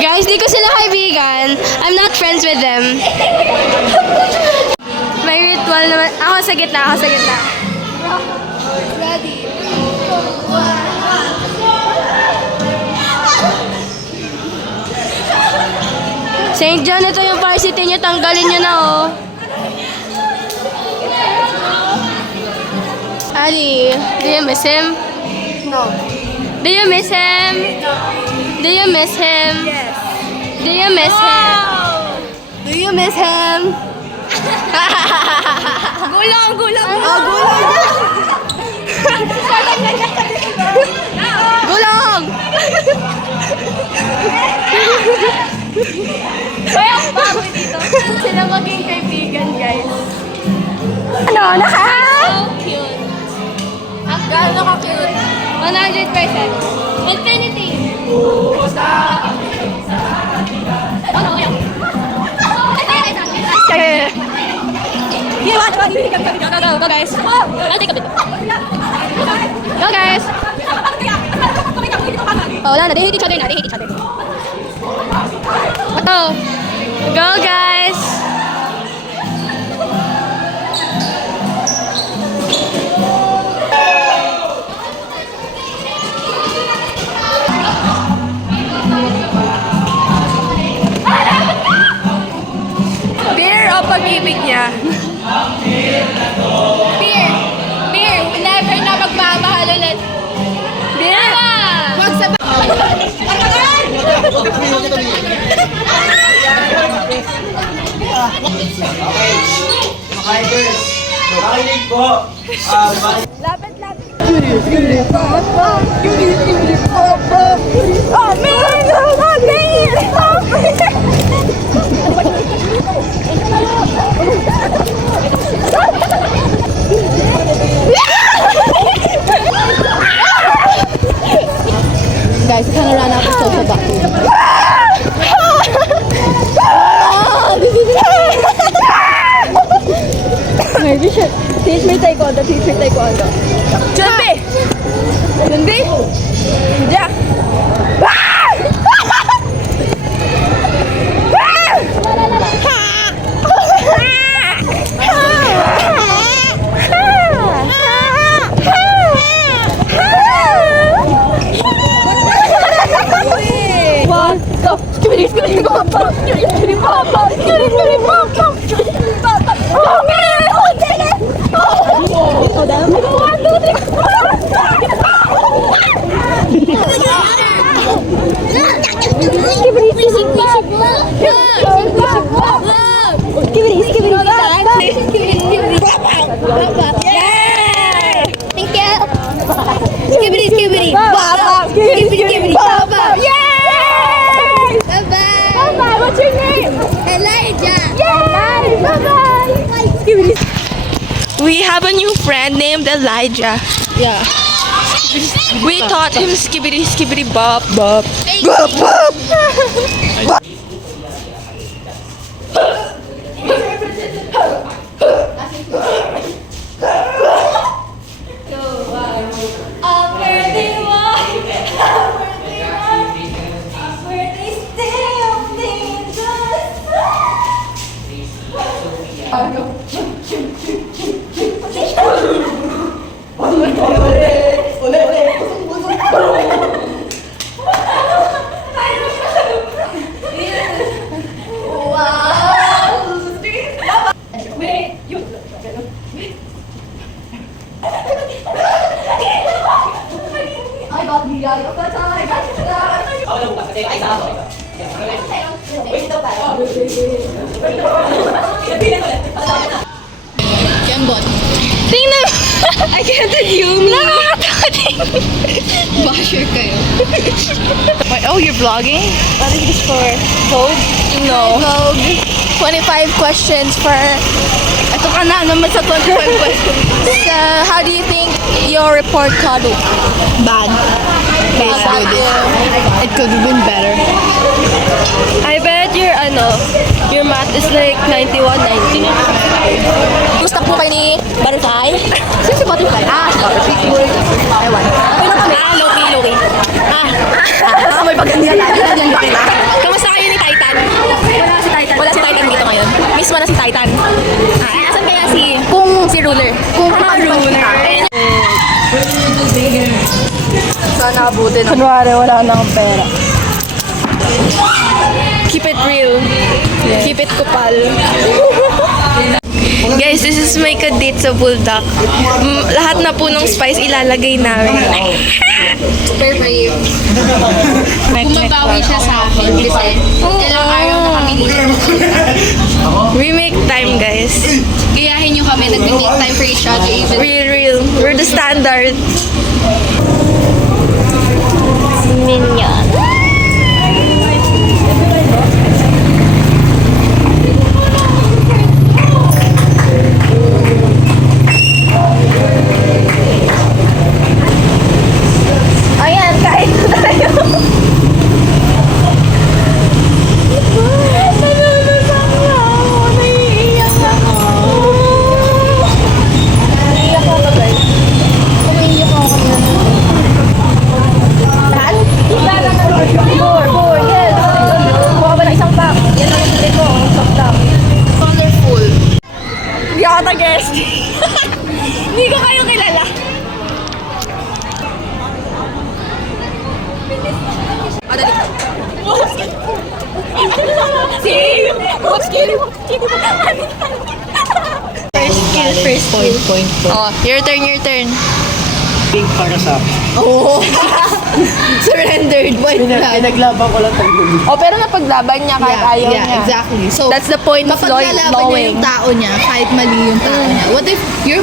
Guys, di ko sila kaibigan. I'm not friends with them. May ritual naman. Ako sa gitna, Ready. St. John, ito yung varsity niyo. Tanggalin niyo na, oh. Ali, do you miss him? No. Do you miss him? Do you miss him? Yes. Do you miss him? Do you miss him? Gulang! Oh, gulang! Gulang! Kaya ang bago dito. Sila maging kaibigan, guys. Ano? So cute. Gaano ka cute? 100%. Infinity! Ano yan? Go guys! I'll take a bit. Go guys! Oh, wala na. They hate each other na. Go guys! Beer o pag-ibig niya? Beer. Never na magmamahal ulit. Beer. Wag sa... Makinig po. Lapit. Guys, we're gonna run out of social battery. Maybe should teach me taekwondo. Junbi? Yeah. Skibidi. Baba. Yay! Bye-bye. What's your name? Elijah! Yay! Bye-bye. We have a new friend named Elijah. Yeah. We taught him skibidi bop. Kembot. Tingnan! I can't you me. Basher kayo. Wait, oh, you're vlogging? What is this for? Vogue? No. Vogue. 25 questions for... Ito ka na naman sa 25 questions. So, how do you think your report card? Bad. Bad. It could have been better. I bet your math is like 91, 90. Gusto po kayo ni Butterfly? Sino si Butterfly? Butterfly. Ewan. Okay na kami. Loki. May pag nandiyan ba kita? Kamusta kayo ni Titan? Wala si Titan dito ngayon. Miss mo na si Titan. Asan kaya si Ruler? Kung Ruler. Sana abutin. Kunwari, wala na akong pera. Keep it real. Keep it kupal. Guys, this is my kadate sa Bulldog. Lahat na po ng spice ilalagay namin. Super brave. Bumabawi siya sa akin kasi ilang araw na kami dito. We make time, guys. Gayahin nyo kami, nag-make time for each other even. Real. We're the standard. Minion. Ayan, kain na tayo. Hindi ako ta-guest. Hindi ko kayo kilala. Madali. First point. Oh, your turn. Pink para sa akin. Surrendered. Pinaglaban ko lang tayo. Oh, pero napaglaban niya kahit ayaw niya. Exactly. So, That's the point of kapag nalaban niya knowing. yung tao niya, kahit mali yung tao niya. What if yung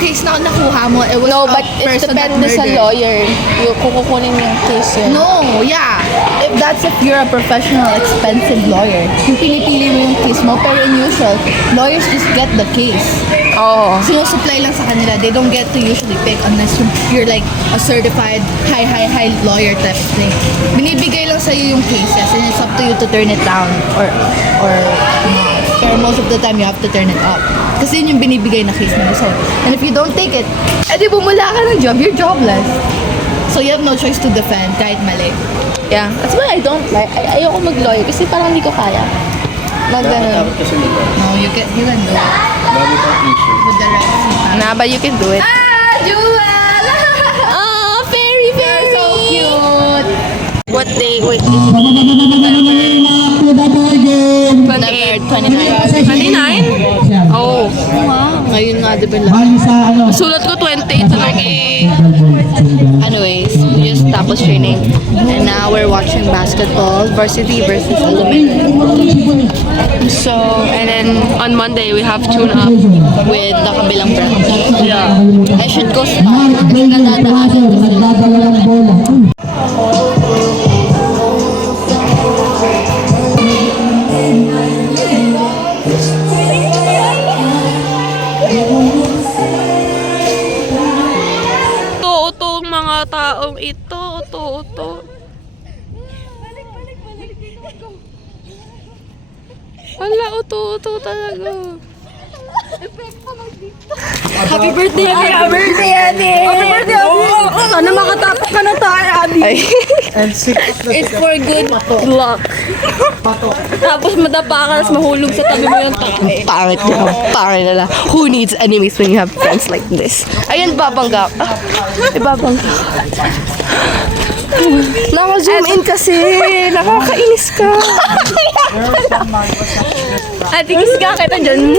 case na nakuha mo, it was No, a but it person that depende sa murdered? lawyer. Yung kukunin yung case yun. No, yeah. If you're a professional, expensive lawyer, yung pinipili mo yung case mo, pero unusual, lawyers just get the case. Oo. Sinusupply lang sa kanila. They don't get to usually pick unless you're like a certified high lawyer type of thing. Binibigay lang sa'yo yung cases and it's up to you to turn it down or not. Pero most of the time you have to turn it up. Kasi yun yung binibigay na case nila. So, and if you don't take it, edi bumula ka ng job, you're jobless. So you have no choice to defend kahit mali. Yeah. That's why I don't like, ayoko mag-lawyer kasi parang hindi ko kaya. Ganun. Dapat kasi nito. No, you can do it Dami pang issue. with the right people. Nah, but you can do it. Jewel! Oh, very, very. So cute! What day? Wait. November 29. 29? Oh. Ngayon nga, di ba Sulat ko 28 sa lagi. Anyways, we just established training. And now we're watching basketball, varsity versus elementary. So, and then on Monday we have tune up. With the kabilang branch. Yeah. I should go start. Kasi nadadaanan ko sila. Uto-utong mga taong ito. Uto-uto. Wala, uto-uto talaga. Happy birthday, Abby! Happy birthday, Abby! Happy birthday, Abby! Sana makatapos ka na tayo, Abby! It's for good luck. Tapos madapa ka, tapos mahulog sa tabi mo yung tae. Pangit nila. Who needs enemies when you have friends like this? Ayun, babangga. Ibabangga. Naka-zoom in kasi. Nakakainis ka. Atingis ka kita dyan.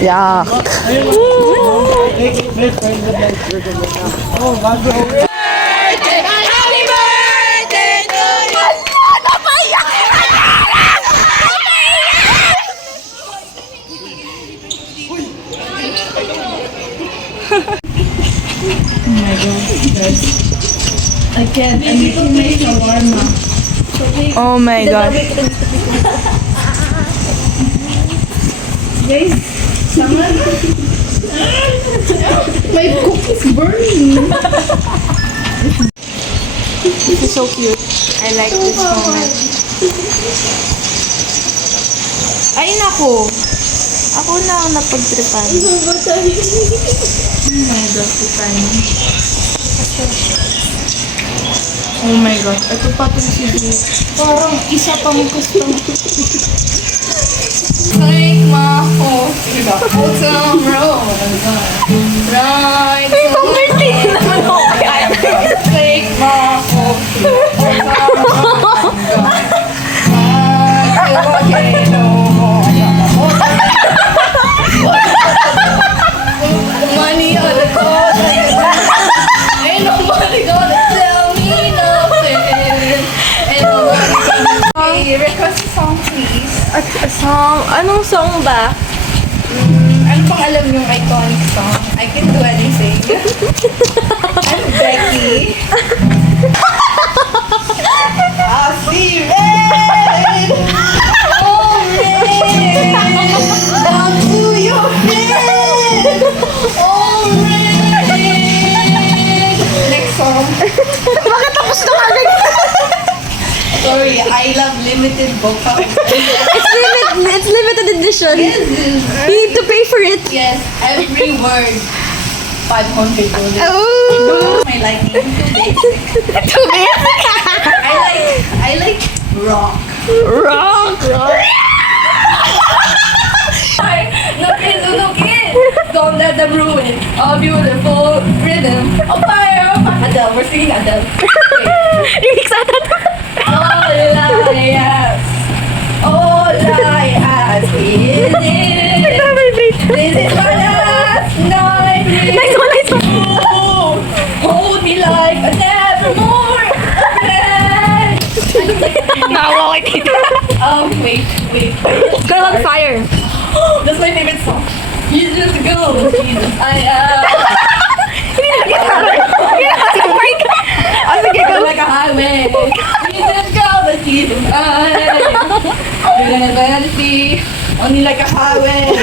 Yak. Happy birthday to you! Oh my god. My cook is burning. This is so cute. I like this moment. Ay, nako. Ako na ang napagtripan. Oh my God. Ito pa itong si Drake. Parang isa pang gusto mo. Take my horse to the autumn road. Right. Take my horse to the autumn road. Money on the coast. Ain't nobody gonna tell me nothing. Ain't nobody gonna request a song, please. A song? Anong song ba? Ano pang alam yung iconic song? I can do anything. I'm Becky. I see red. Oh, red. Down to your head. Oh, red. Next song. Bakit tapos na agad? Sorry, I love limited vocals. It's limited edition. You need to pay for it. Yes, every word. 500 dollars. Oh! My liking too basic. Too basic. I like rock. Wrong. No kid. Don't let them ruin a beautiful rhythm. Oh fire, oh fire. Adele, we're singing Adele. Remix ata. All I ask is this is my last night. Nice one. Oh, hold me like a nevermore again. Nawa ko dito. Wait. Girl on fire. That's my favorite song. You just go, Jesus. I am. Oh, sige, go. Like a highway. You just go, but Jesus. You're gonna see only like a highway.